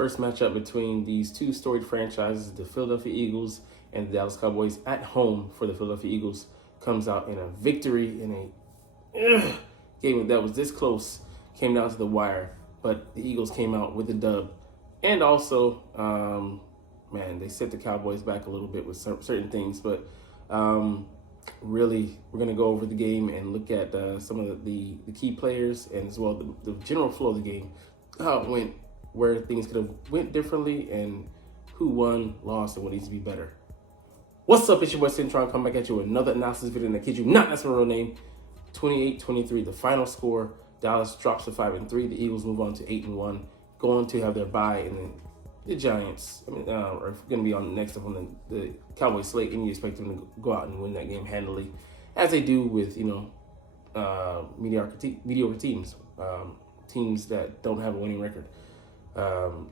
First matchup between these two storied franchises, the Philadelphia Eagles and the Dallas Cowboys, at home for the Philadelphia Eagles, comes out in a victory in a game that was this close, came down to the wire, but the Eagles came out with the dub. And also, they set the Cowboys back a little bit with certain things, but really, we're going to go over the game and look at some of the key players and as well the general flow of the game, how it went, where things could have went differently, and who won, lost, and what needs to be better. What's up? It's your boy Centron. Come back at you with another analysis video, and I kid you not, that's my real name. 28-23, the final score. Dallas drops to 5-3. The Eagles move on to 8-1, going to have their bye, and then the Giants are going to be on next up on the Cowboys slate, and you expect them to go out and win that game handily, as they do with mediocre teams, teams that don't have a winning record.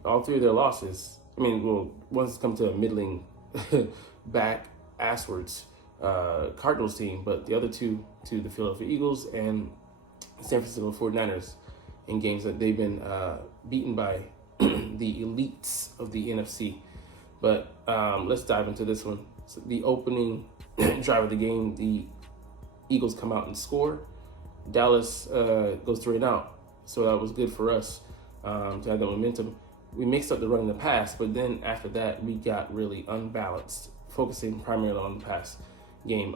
All three of their losses, one's come to a middling back asswards Cardinals team, but the other two to the Philadelphia Eagles and San Francisco 49ers in games that they've been beaten by the elites of the NFC. But let's dive into this one. So the opening drive of the game, the Eagles come out and score. Dallas goes 3 and out. So that was good for us to have the momentum. We mixed up the run and the pass, but then after that, we got really unbalanced, focusing primarily on the pass game.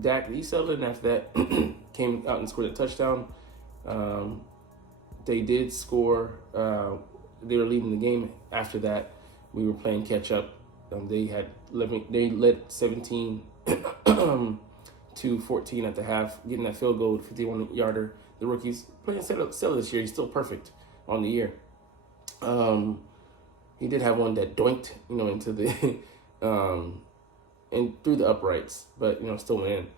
Dak, he settled in after that, came out and scored a touchdown. They did score. They were leading the game. After that, we were playing catch up. They led 17 to 14 at the half, getting that field goal, 51-yarder. The rookies playing stellar this year. He's still perfect on the year. He did have one that doinked, into the and through the uprights, but still went in.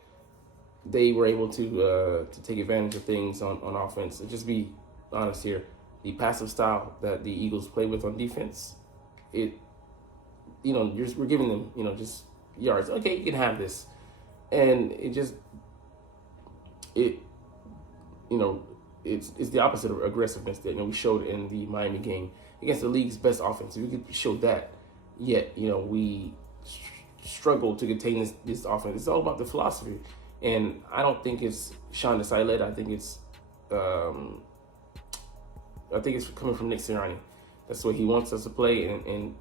They were able to take advantage of things on offense. And just be honest here, the passive style that the Eagles play with on defense, we're giving them, just yards. Okay, you can have this, and it's the opposite of aggressiveness that we showed in the Miami game against the league's best offense. We could show that, yet we struggle to contain this offense. It's all about the philosophy, and I don't think it's Sean Desai-led. I think it's coming from Nick Sirianni. That's the way he wants us to play, and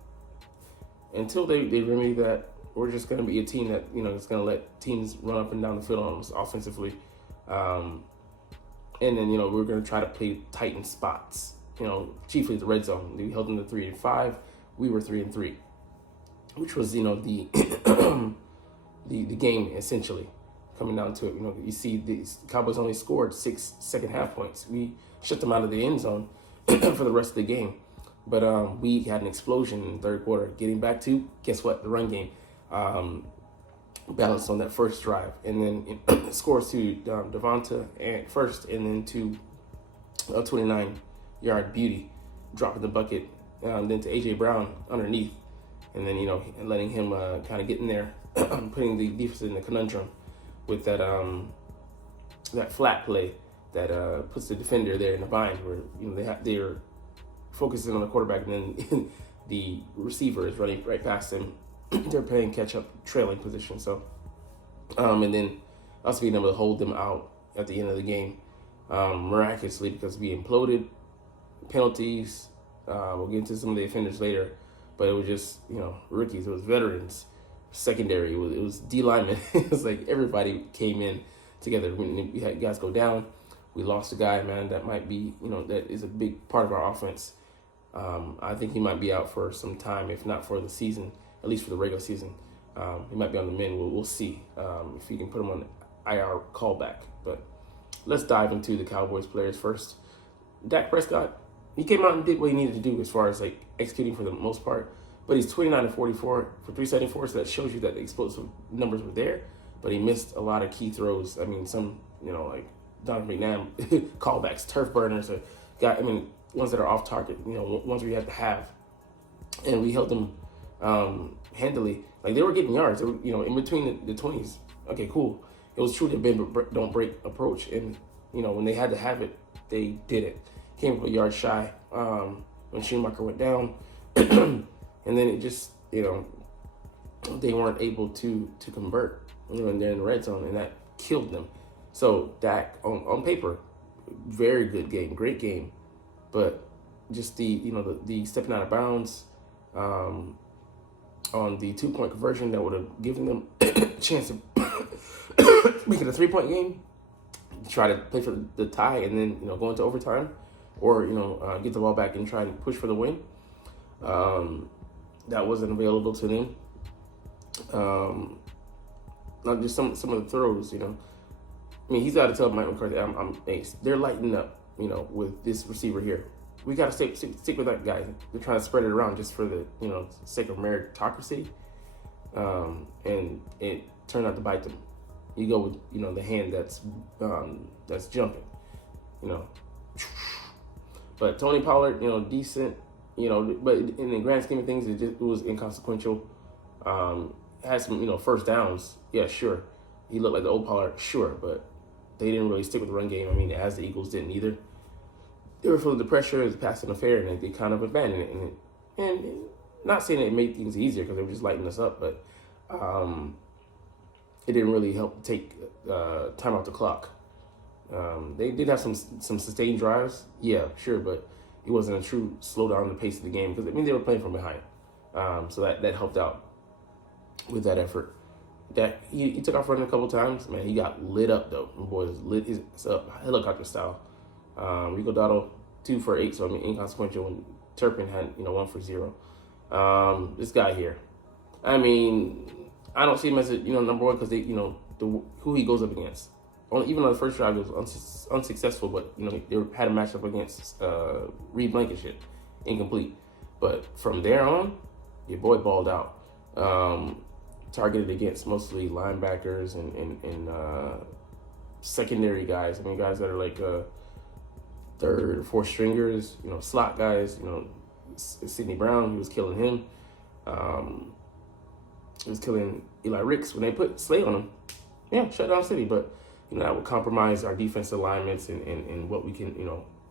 until they remedy that, we're just going to be a team that is going to let teams run up and down the field on us offensively. And then, we're going to try to play tight in spots, chiefly the red zone. We held them to 3-5. We were 3-3, which was, the the game essentially coming down to it. You see the Cowboys only scored 6 second half points. We shut them out of the end zone for the rest of the game. But we had an explosion in the third quarter, getting back to, guess what, the run game. Balanced on that first drive, and then it scores to Devonta at first, and then to a 29-yard beauty, dropping the bucket, then to A.J. Brown underneath, and then letting him kind of get in there, putting the defense in the conundrum with that that flat play that puts the defender there in a bind, where they're focusing on the quarterback, and then the receiver is running right past them. They're playing catch-up, trailing position. So, and then us being able to hold them out at the end of the game, miraculously, because we imploded. Penalties. We'll get into some of the offenders later, but it was just rookies. It was veterans, secondary. It was D linemen. It was like everybody came in together. When we had guys go down, we lost a guy, man. That might be that is a big part of our offense. I think he might be out for some time, if not for the season. At least for the regular season. He might be on the mend. We'll see if he can put him on the IR callback. But let's dive into the Cowboys players first. Dak Prescott, he came out and did what he needed to do as far as executing for the most part. But he's 29-44 for 374, so that shows you that the explosive numbers were there. But he missed a lot of key throws. Some like Donovan McNabb callbacks, turf burners, ones that are off target. Ones we had to have, and we held them handily. They were getting yards. They were, in between the 20s. Okay, cool. It was true to bend but don't break approach, and when they had to have it, they did it. Came up a yard shy. when Schumacher went down. And then it just, they weren't able to convert, and they're in the red zone, and that killed them. So Dak, on paper, very good game, great game, but just the stepping out of bounds on the 2-point conversion that would have given them a chance to make it a 3-point game, try to play for the tie, and then go into overtime, or get the ball back and try and push for the win. That wasn't available to them. Not just some of the throws, I mean, he's got to tell Mike McCarthy, I'm ace. They're lighting up, with this receiver here. We got to stick with that guy. They're trying to spread it around just for the, sake of meritocracy. And it turned out to bite them. You go with, the hand that's jumping, But Tony Pollard, decent, but in the grand scheme of things, it was inconsequential. Had some, first downs. Yeah, sure. He looked like the old Pollard, sure, but they didn't really stick with the run game. I mean, as the Eagles didn't either. They were feeling the pressure as passing affair, and they kind of abandoned it. And not saying it made things easier because they were just lighting us up, but it didn't really help take time off the clock. They did have some sustained drives, yeah, sure, but it wasn't a true slow down the pace of the game because they were playing from behind, so that helped out with that effort. That he took off running a couple times, man. He got lit up though. My boy lit his up helicopter style. Rico Dotto 2 for 8, so I mean inconsequential. And Turpin had 1 for 0. This guy here, I mean, I don't see him as a number one because they who he goes up against. Even on the first drive, it was unsuccessful, but they had a matchup against Reed Blankenship, incomplete. But from there on, your boy balled out. Targeted against mostly linebackers and secondary guys. I mean, guys that are like third or fourth stringers, slot guys. Sidney Brown, he was killing him. He was killing Eli Ricks when they put Slay on him. Yeah, shut down City, but that would compromise our defensive alignments and what we can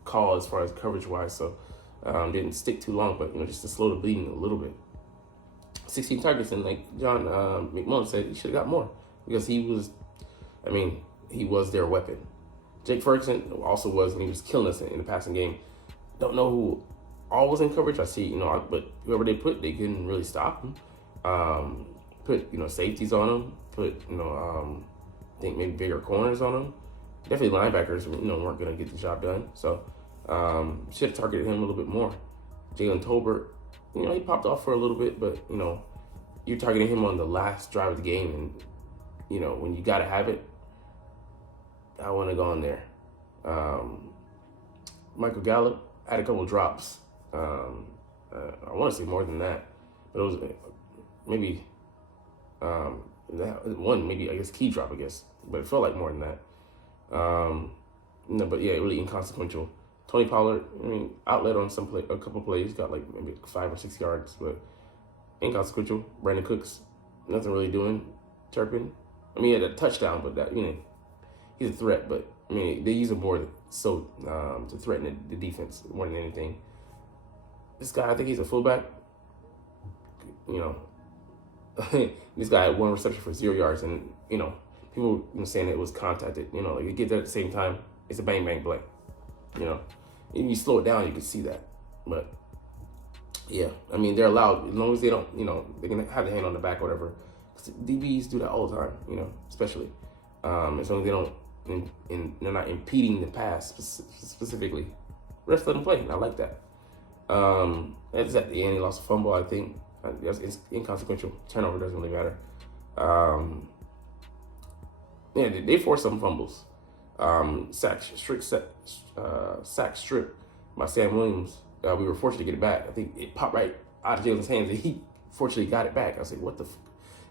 call as far as coverage wise. So didn't stick too long, but just to slow the bleeding a little bit. 16 targets, and like John McMullen said, he should have got more because he was their weapon. Jake Ferguson also was, and he was killing us in the passing game. Don't know who all was in coverage. I see, but whoever they put, they couldn't really stop him. Put, safeties on him. Put, I think maybe bigger corners on him. Definitely linebackers, weren't going to get the job done. So should have targeted him a little bit more. Jalen Tolbert, he popped off for a little bit, but, you're targeting him on the last drive of the game. And, when you got to have it, I wouldn't have gone there. Michael Gallup had a couple drops. I want to say more than that, but it was maybe that one, maybe, I guess, key drop, but it felt like more than that. But yeah, really inconsequential. Tony Pollard, outlet on a couple plays, got like maybe 5 or 6 yards, but inconsequential. Brandon Cooks, nothing really doing. Turpin, he had a touchdown, but that, he's a threat, but they use him more to threaten the defense more than anything. This guy, I think he's a fullback. This guy had 1 reception for 0 yards, and people saying it was contacted. Like you get there at the same time, it's a bang bang blank. If you slow it down, you can see that. But yeah, they're allowed as long as they don't, they can have the hand on the back or whatever. DBs do that all the time, especially as long as they don't, and they're not impeding the pass specifically. Rest let them play. I like that. That's at the end. He lost a fumble, I think. It's inconsequential. Turnover doesn't really matter. They forced some fumbles. Sack strip by Sam Williams. We were fortunate to get it back. I think it popped right out of Jalen's hands, and he fortunately got it back. I was like, what the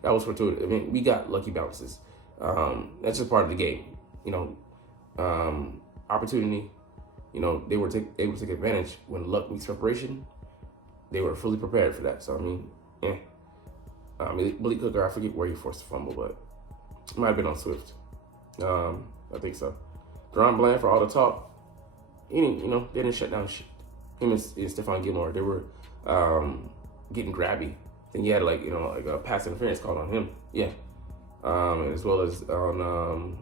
that was fortuitous. We got lucky bounces. That's just part of the game. Opportunity. They were able to take advantage when luck meets preparation. They were fully prepared for that. So, Malik Hooker, I forget where he forced the fumble, but it might have been on Swift. I think so. Deron Bland, for all the talk, they didn't shut down him and Stephon Gilmore, they were getting grabby. Then he had like a pass interference called on him. Yeah, as well as on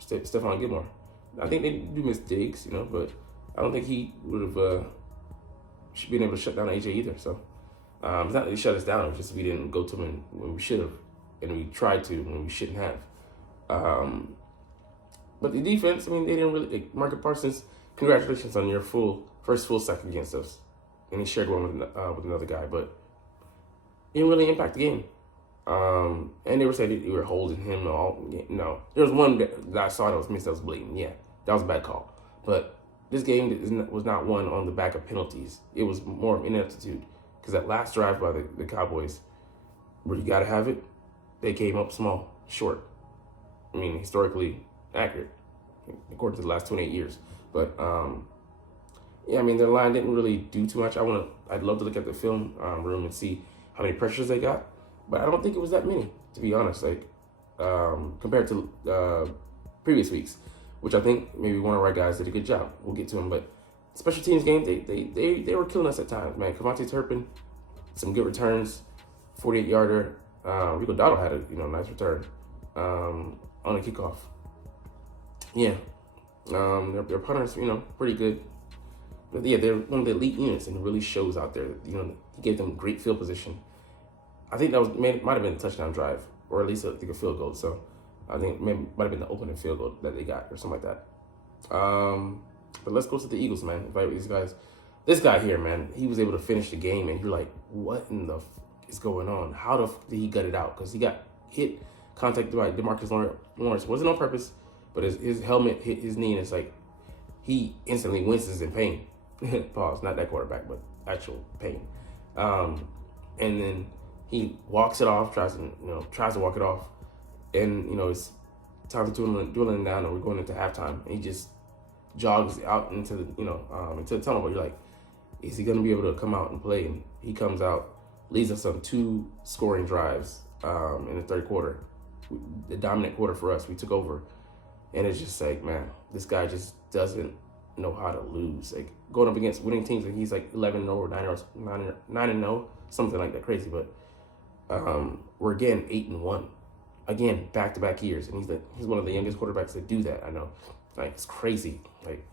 Stephon Gilmore. I think they do miss digs, but I don't think he would have been able to shut down AJ either. So it's not that he shut us down. It's just we didn't go to him when we should have, and we tried to when we shouldn't have. But the defense, they didn't really. Marcus Parsons, congratulations on your first full sack against us, and he shared one with another guy, but it didn't really impact the game. And they were saying they were holding him all. No, there was one that I saw that was missed. That was blatant. Yeah, that was a bad call. But this game was not won on the back of penalties. It was more of ineptitude, because that last drive by the Cowboys, where you got to have it, they came up small, short. Historically accurate, according to the last 28 years. But their line didn't really do too much. I'd love to look at the film room and see how many pressures they got, but I don't think it was that many, to be honest. Compared to previous weeks, which I think maybe one of our guys did a good job. We'll get to him, but special teams game, they were killing us at times, man. Kevontae Turpin, some good returns, 48-yarder. Rico Dowdle had a nice return on a kickoff. Yeah, their punters, pretty good. But yeah, they're one of the elite units, and it really shows out there. He gave them great field position. I think that might have been a touchdown drive, or at least a field goal. So I think maybe might have been the opening field goal that they got, or something like that. But let's go to the Eagles, man. Invite these guys. This guy here, man, he was able to finish the game, and you're like, what in the is going on? How the did he gut it out? Because he got hit, contacted by DeMarcus Lawrence. Wasn't on purpose, but his helmet hit his knee, and it's like he instantly winces in pain. Pause, not that quarterback, but actual pain. And then he walks it off, tries to walk it off, and it's time to dwindling down, and we're going into halftime. And he just jogs out into the into the tunnel. But you're like, is he gonna be able to come out and play? And he comes out, leads us on 2 scoring drives in the third quarter, the dominant quarter for us. We took over, and it's just like, man, this guy just doesn't know how to lose. Like going up against winning teams, and he's like 11-0 or 9-0, something like that, crazy. But we're again 8-1, again back-to-back years, and he's one of the youngest quarterbacks to do that. I know, like it's crazy. Like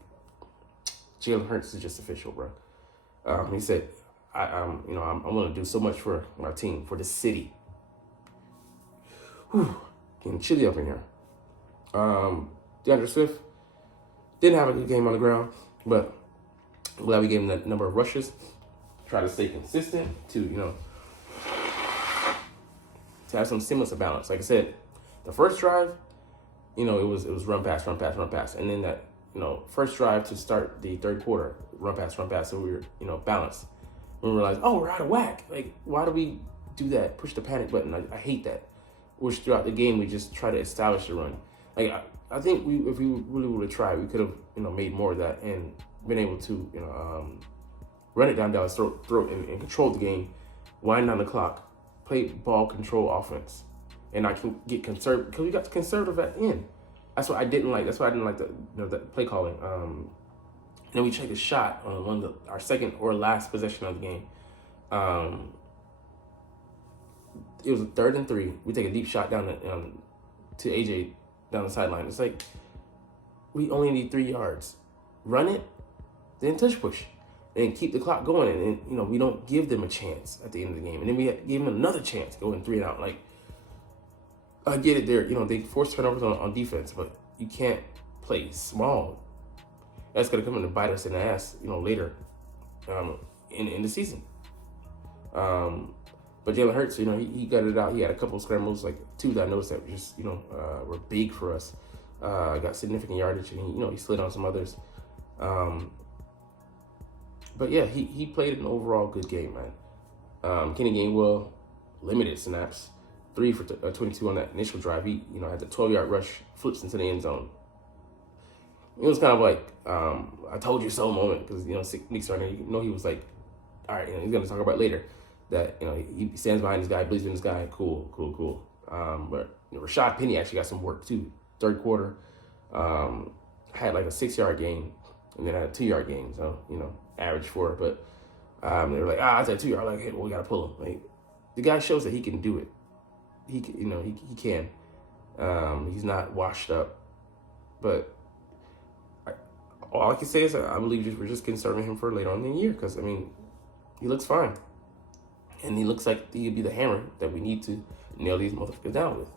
Jalen Hurts is just official, bro. He said, I'm going to do so much for my team, for the city. Whew, getting chilly up in here. DeAndre Swift didn't have a good game on the ground, but I'm glad we gave him that number of rushes. Try to stay consistent to have some semblance of balance. Like I said, the first drive, it was run pass, and then that first drive to start the third quarter, run pass. So we were balanced. We realized, we're out of whack. Like, why do we do that? Push the panic button. I hate that. Which throughout the game we just try to establish the run. Like I think if we really would have tried, we could have made more of that and been able to run it down Dallas' throat and control the game, wind down the clock, play ball control offense, and I can get conservative because we got conservative at the end. That's what I didn't like. That's why I didn't like the play calling. Then we take a shot on our second or last possession of the game. It was a 3rd and 3. We take a deep shot down to AJ down the sideline. It's like we only need 3 yards. Run it, then touch push, and keep the clock going. And we don't give them a chance at the end of the game. And then we gave them another chance going 3 and out. Like I get it there. They force turnovers on defense, but you can't play small. That's gonna come in to bite us in the ass, later in the season. But Jalen Hurts, he got it out. He had a couple of scrambles, like 2 that I noticed that just were big for us. Got significant yardage, and he slid on some others. But yeah, he played an overall good game, man. Kenny Gainwell, limited snaps, 3 for 22 on that initial drive. He had the 12-yard rush, flips into the end zone. It was kind of like I told you so moment, because Nick started. He was like, all right, he's gonna talk about later that he stands behind this guy, believes in this guy. Cool. But Rashad Penny actually got some work too. Third quarter, had like a 6-yard gain, and then had a 2-yard gain. So average for it. But they were like, I said 2 yard. Like, hey, well, we got to pull him. Like, the guy shows that he can do it. He can. He's not washed up. But all I can say is that I believe we're just conserving him for later on in the year because, I mean, he looks fine. And he looks like he could be the hammer that we need to nail these motherfuckers down with.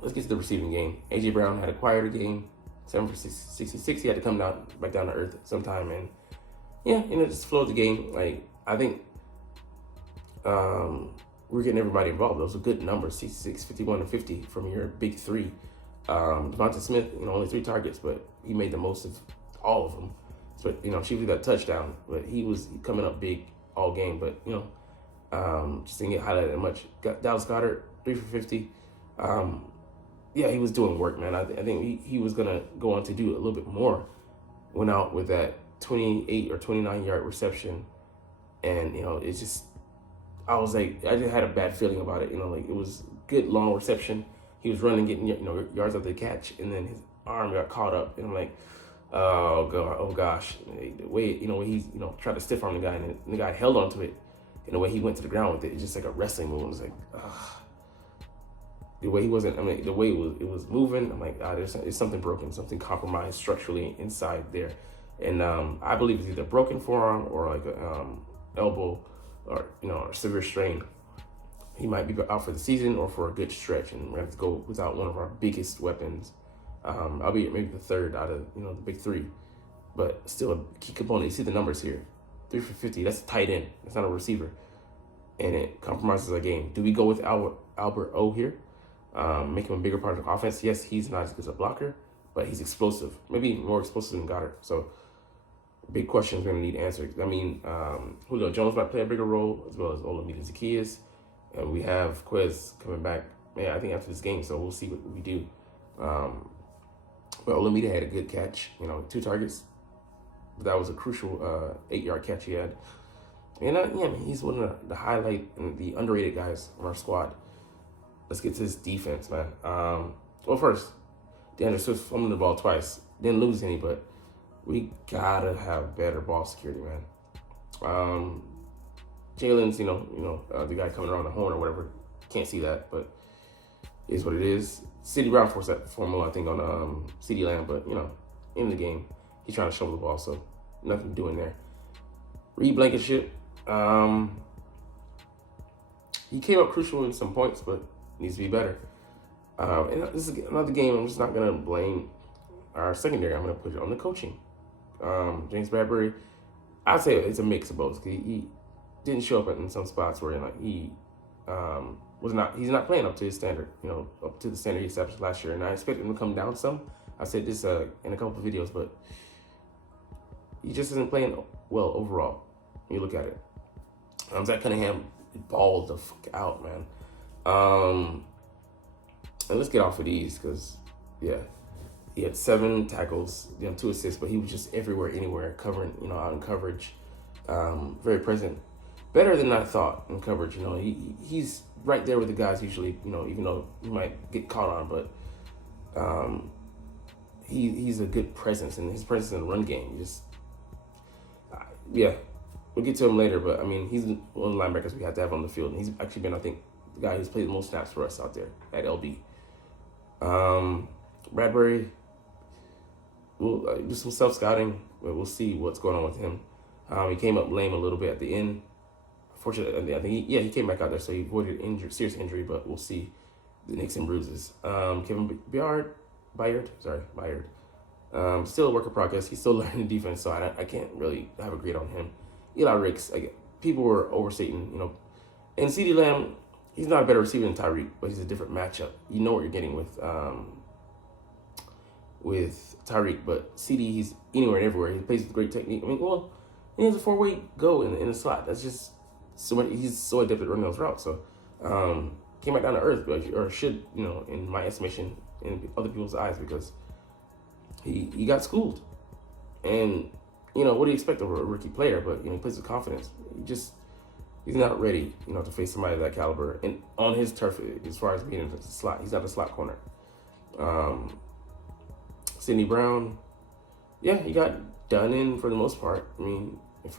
Let's get to the receiving game. A.J. Brown had a quieter game, 7 for 66. He had to come back down to earth sometime. And, yeah, just flowed the game. Like, I think we're getting everybody involved. Those are good numbers, 66, 51, and 50 from your big three. Devonta Smith, only 3 targets, but he made the most of all of them. So, chiefly that touchdown, but he was coming up big all game. But, just didn't get highlighted much. Got Dallas Goedert, 3 for 50. Yeah, he was doing work, man. I think he was going to go on to do a little bit more. Went out with that 28 or 29 yard reception. And, it's just, I was like, I just had a bad feeling about it. Like, it was good long reception. He was running, getting, yards after the catch, and then his arm got caught up. And I'm like, oh gosh. The way, he's, tried to stiff arm the guy, and the guy held onto it. And the way he went to the ground with it, it's just like a wrestling move. It was like, the way he wasn't, the way it was moving, I'm like, there's something broken, something compromised structurally inside there. And I believe it's either broken forearm or like a elbow or, a severe strain. He might be out for the season or for a good stretch, and we have to go without one of our biggest weapons. I'll be maybe the third out of, the big three, but still a key component. You see the numbers here, 3 for 50, that's a tight end, that's not a receiver. And it compromises our game. Do we go with Albert O here? Make him a bigger part of the offense? Yes, he's not as good as a blocker, but he's explosive. Maybe more explosive than Goddard. So, big questions we're going to need answered. Julio Jones might play a bigger role, as well as Olamide Zaccheaus. And we have Quez coming back, I think after this game, so we'll see what we do. But Olamide had a good catch, 2 targets. But that was a crucial 8-yard catch he had. And, he's one of the highlight and the underrated guys on our squad. Let's get to this defense, man. Well, first, DeAndre Swift fumbled the ball twice. Didn't lose any, but we gotta have better ball security, man. Jalen's, the guy coming around the horn or whatever. Can't see that, but it is what it is. CD Brown forced that fumble, I think, on CD Lamb, but, in the game, he's trying to shovel the ball, so nothing to do in there. Reed Blankenship, he came up crucial in some points, but needs to be better. And this is another game I'm just not going to blame our secondary. I'm going to put it on the coaching. James Bradbury, I'd say it's a mix of both. He didn't show up in some spots where he's not playing up to his standard, up to the standard he established last year. And I expect him to come down some. I said this in a couple of videos, but he just isn't playing well overall. You look at it. Zach Cunningham balled the fuck out, man. And let's get off of these because, he had 7 tackles, 2 assists, but he was just everywhere, anywhere, covering, out in coverage. Very present. Better than I thought in coverage. He's right there with the guys usually, even though he might get caught on, but he's a good presence, and his presence in the run game we'll get to him later, but he's one of the linebackers we have to have on the field, and he's actually been, I think, the guy who's played the most snaps for us out there at LB. Bradbury, we'll do some self-scouting, but we'll see what's going on with him. He came up lame a little bit at the end. Fortunately, I think he came back out there, so he avoided serious injury, but we'll see the nicks and bruises. Kevin Byard, still a work in progress. He's still learning defense, so I can't really have a grade on him. Eli Ricks, people were overstating, and CeeDee Lamb, he's not a better receiver than Tyreek, but he's a different matchup. You know what you're getting with Tyreek, but CD, he's anywhere and everywhere. He plays with great technique. He has a 4-way go in the slot. That's just he's so adept at running those routes. So came back down to earth, or should, in my estimation, in other people's eyes, because he got schooled. And, what do you expect of a rookie player? But, he plays with confidence. He's not ready, to face somebody of that caliber. And on his turf, as far as being in the slot, he's not a slot corner. Sidney Brown, he got done in for the most part. I mean, if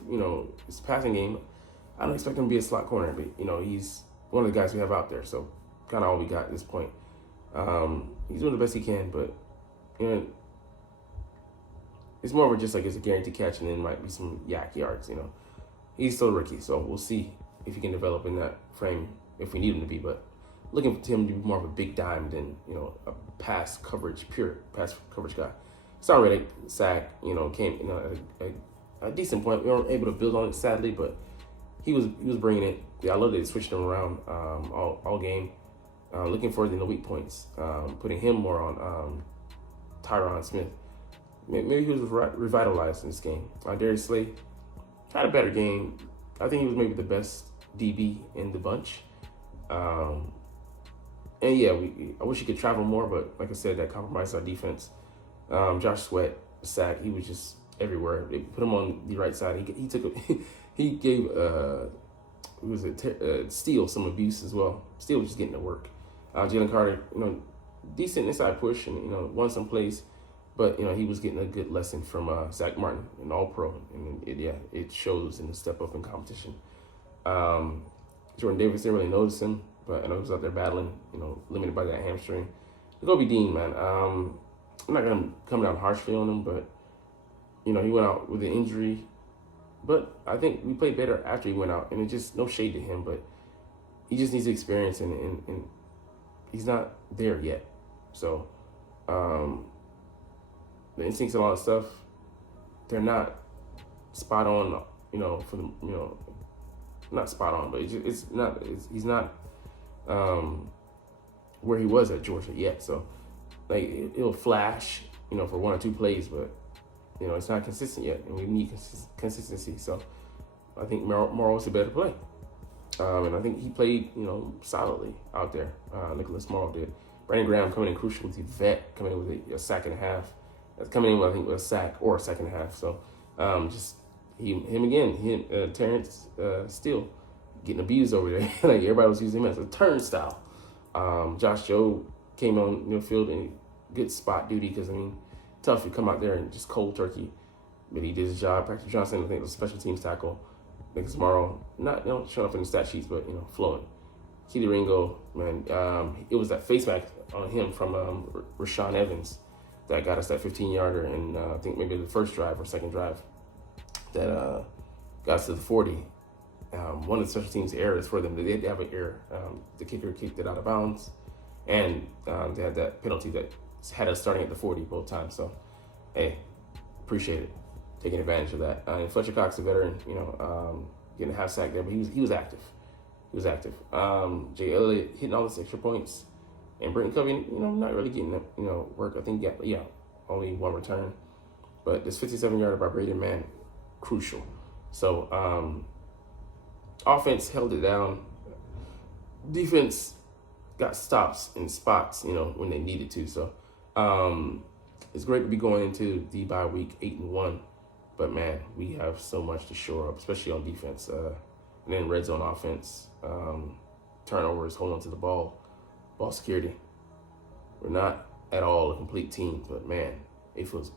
it's a passing game, I don't expect him to be a slot corner, but he's one of the guys we have out there. So kind of all we got at this point. He's doing the best he can, but it's more of just like it's a guaranteed catch, and then might be some yak yards. He's still a rookie, so we'll see if he can develop in that frame if we need him to be. But looking for him to be more of a big dime than a pure pass coverage guy. Sorry, that sack came at a decent point. We weren't able to build on it sadly, but he was bringing it. Yeah, I love that they switched him around all game. Looking for the weak points, putting him more on Tyron Smith. Maybe he was revitalized in this game. Darius Slay had a better game. I think he was maybe the best DB in the bunch. And yeah, I wish he could travel more, but like I said, that compromised our defense. Josh Sweat, sack, he was just everywhere. They put him on the right side. He took he gave Steele some abuse as well. Steele was just getting to work. Jalen Carter, decent inside push and won some plays, but he was getting a good lesson from Zach Martin, an All-Pro, and it shows in the step up in competition. Jordan Davis didn't really notice him, but I know he was out there battling, limited by that hamstring. Kobe Dean, man, I'm not gonna come down harshly on him, but he went out with an injury. But I think we played better after he went out, and it just no shade to him, but he just needs experience, and he's not there yet. So the instincts and all that stuff, they're not spot on, for the not spot on, but he's not where he was at Georgia yet. So like it'll flash, for one or two plays, but it's not consistent yet, and we need consistency. So I think Morrow's a better play. And I think he played, solidly out there. Nicholas Morrow did. Brandon Graham coming in crucial. The vet coming in with a sack and a half. That's coming in, I think, with a sack or a sack and a half. So just him again. Terrence Steele getting abused over there. Like everybody was using him as a turnstile. Josh Joe came on the field in good spot duty because, tough to come out there and just cold turkey. But he did his job. Patrick Johnson, I think, was a special teams tackle. Nicholas Morrow, not showing up in the stat sheets, but flowing. Keely Ringo, man, it was that face mask on him from Rashawn Evans that got us that 15-yarder, and I think maybe the first drive or second drive that got us to the 40. One of the special teams errors for them, they did have an error. The kicker kicked it out of bounds, and they had that penalty that had us starting at the 40 both times. So, hey, appreciate it. Taking advantage of that. And Fletcher Cox, a veteran, getting a half sack there, but he was active. Jay Elliott hitting all those extra points, and Britton Covey, not really getting work. I think only one return, but this 57-yarder by Braden, man, crucial. So offense held it down. Defense got stops in spots, when they needed to. So it's great to be going into the bye week 8-1. But, man, we have so much to shore up, especially on defense. And then red zone offense, turnovers, holding on to the ball security. We're not at all a complete team, but, man, it feels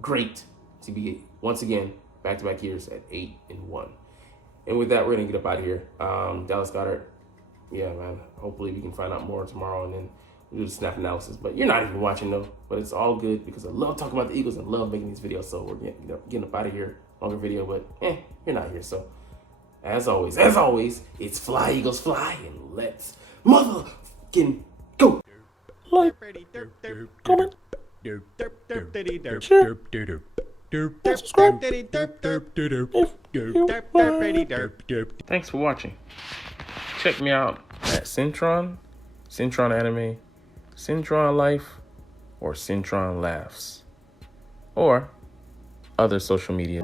great to be, once again, back-to-back years at 8-1. And with that, we're going to get up out of here. Dallas Goedert, yeah, man, hopefully we can find out more tomorrow, and then we'll do the snap analysis. But you're not even watching, though. But it's all good because I love talking about the Eagles and love making these videos. So we're getting up out of here. Longer video, but you're not here. So as always, it's Fly Eagles Fly, and let's motherfucking go. Like, comment, share, subscribe. Thanks for watching. Check me out at Centron Anime, Centron Life, or Centron Laughs, or other social media.